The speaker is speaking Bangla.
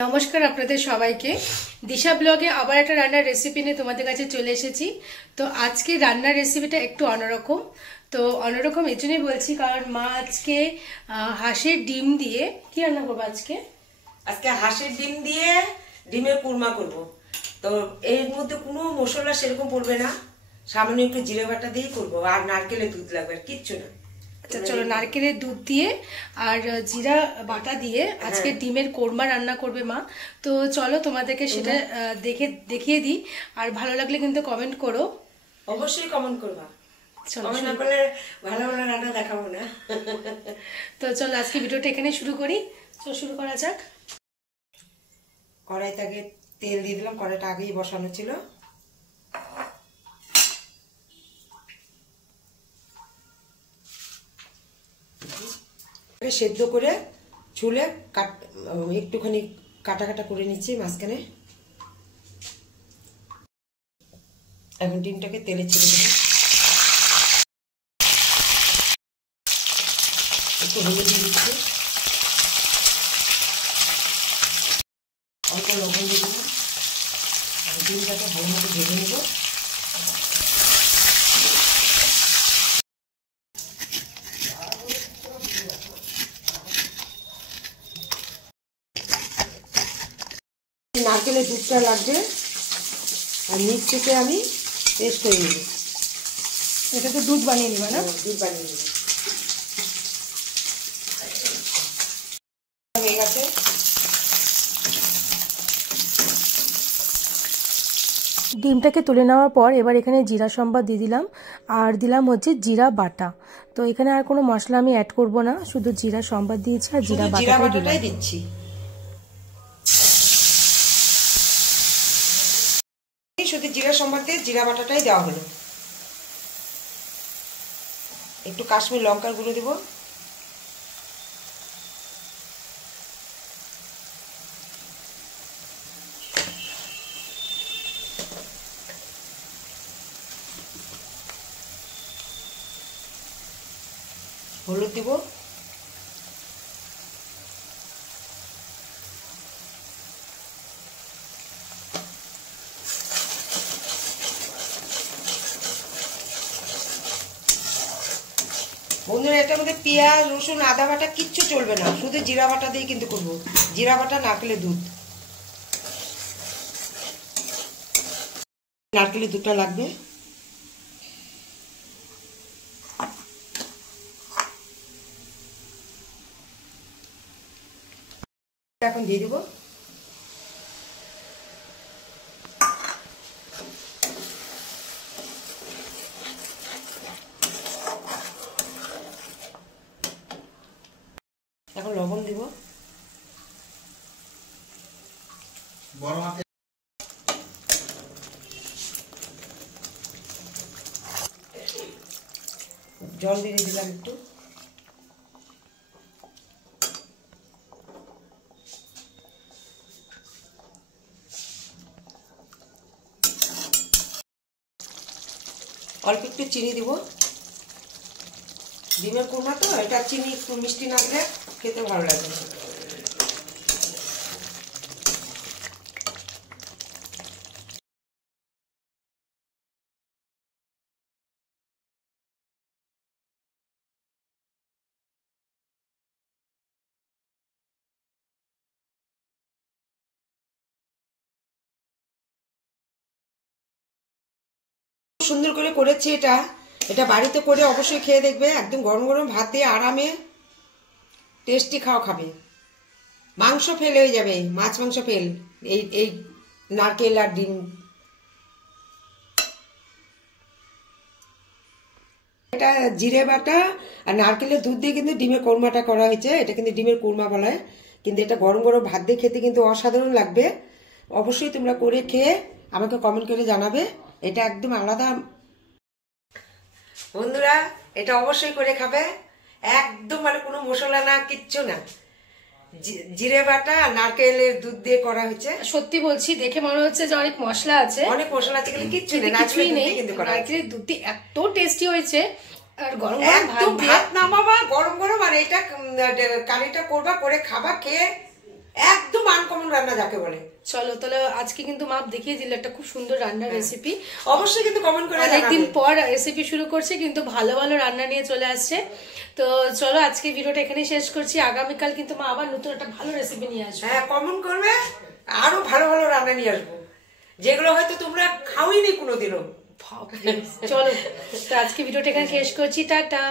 নমস্কার আপনাদের সবাইকে দিশা ব্লগে আবার একটা রান্নার রেসিপি নিয়ে তোমাদের কাছে চলে এসেছি। তো আজকে রান্নার রেসিপিটা একটু অন্যরকম। তো অন্যরকম এই জন্যই বলছি কারণ মা আজকে হাঁসের ডিম দিয়ে কি রান্না করবো আজকে হাঁসের ডিম দিয়ে ডিমের কুরমা করব। তো এর মধ্যে কোনো মশলা সেরকম পড়বে না, সামান্য একটু জিরে বাটা দিয়েই করবো, আর নারকেলের দুধ লাগবে, আর কিচ্ছু না। আচ্ছা চলো, নারকেলের দুধ দিয়ে আর জিরা বাটা দিয়ে আজকে ডিমের কোরমা রান্না করবে মা। তো চলো তোমাদেরকে সেটা দেখিয়ে দিই, আর ভালো লাগলে কিন্তু কমেন্ট করো, অবশ্যই কমেন্ট করবা। কমেন্ট না করলে ভালো ভালো রান্না দেখাবো না। তো চলো আজকে ভিডিওটা এখানে শুরু করি। তো শুরু করা যাক। কড়াইতে আগে তেল দিয়ে দিলাম, কড়াইটা আগেই বসানো ছিল। সেদ্ধ করে ছুলে একটুখানি কাটা কাটা করে নিচ্ছি মাঝখানে। এখন ডিমটাকে তেলে ছেড়ে দেবো, একটু হলুদ দিয়ে দিচ্ছি, অল্প লবণ দিয়ে দেবো, আর ডিমটাকে ভালো মতো ভেজে নেব। নারকেলের দুধটা লাগবে, আর নিচ থেকে আমি পেস্ট করে নেব। এটা তো দুধ বানিয়ে নিবা না? দুধ বানিয়ে নেব। হয়ে গেছে। ডিমটাকে তুলে নেওয়ার পর এবার এখানে জিরা সম্বাদ দিয়ে দিলাম, আর দিলাম হচ্ছে জিরা বাটা। তো এখানে আর কোনো মশলা আমি অ্যাড করব না, শুধু জিরা সম্বাদ দিয়েছি আর জিরা বাটাটাই দিচ্ছি। শুধু জিরা সম্বাদ দিয়ে জিরা বাটাটাই দেওয়া হলো। একটু কাশ্মীর লঙ্কার গুঁড়ো দেব, হলুদ দেব, বন্ধুরা এটার মধ্যে পেঁয়াজ রসুন আদা বাটা কিচ্ছু চলবে না, শুধু জিরা বাটা দিয়ে কিন্তু করবো। জিরা বাটা, নারকেলের দুধ, নারকেলের দুধটা লাগবে। এখন দিয়ে দেবো। এখন লবণ দিব, জল দিয়ে দিলাম একটু, অল্প একটু চিনি দিব। ডিমের কুরমা তো এটা চিনি একটু মিষ্টি না দিলে খেতে ভালো লাগে। সুন্দর করে করেছি এটা। এটা বাড়িতে করে অবশ্যই খেয়ে দেখবে, একদম গরম গরম ভাত দিয়ে আরামে টেস্টি খাবে। মাংস ফেল হয়ে যাবে, মাছ মাংস ফেল এই এই নারকেল আর ডিম। এটা জিরে বাটা আর নারকেলের দুধ দিয়ে কিন্তু ডিমের কোরমাটা করা হয়েছে। এটা কিন্তু ডিমের কোরমা বলা হয়, কিন্তু এটা গরম গরম ভাত দিয়ে খেতে কিন্তু অসাধারণ লাগবে। অবশ্যই তোমরা করে খেয়ে আমাকে কমেন্ট করে জানাবে। এটা একদম আলাদা বন্ধুরা, এটা অবশ্যই করে খাবে। একদম মানে কোনো মশলা না, কিচ্ছু না, জিরে বাটা আর নারকেলের দুধ দিয়ে করা হয়েছে। সত্যি বলছি, দেখে মনে হচ্ছে যে অনেক মশলা আছে, অনেক মশলা আছে, কিন্তু কিচ্ছু নেই, নারকেলের দুধটি এত টেস্টি হয়েছে। আর গরম গরম ভাত নামাবা, গরম গরম, আর এটা কারিটা করবা, করে খাবা, খেয়ে একদম আনকমন রান্না যাকে বলে। চলো তাহলে আজকে কিন্তু মা দেখিয়ে দিল একটা খুব সুন্দর রান্নার রেসিপি। অবশ্যই কিন্তু কমেন্ট করে অনেকদিন পর রেসিপি শুরু করছে, কিন্তু ভালো ভালো রান্না নিয়ে চলে আসছে। তো চলো আজকে ভিডিওটা এখানে শেষ করছি। আগামীকাল কিন্তু মা আবার নতুন একটা ভালো রেসিপি নিয়ে আসবে। হ্যাঁ, কমেন্ট করবে, আরো ভালো ভালো রান্না নিয়ে আসবো, যেগুলো হয়তো তোমরা খাওইনি কোনোদিনও। চলো তো আজকে ভিডিওটা এখানে শেষ করছি, টাটা।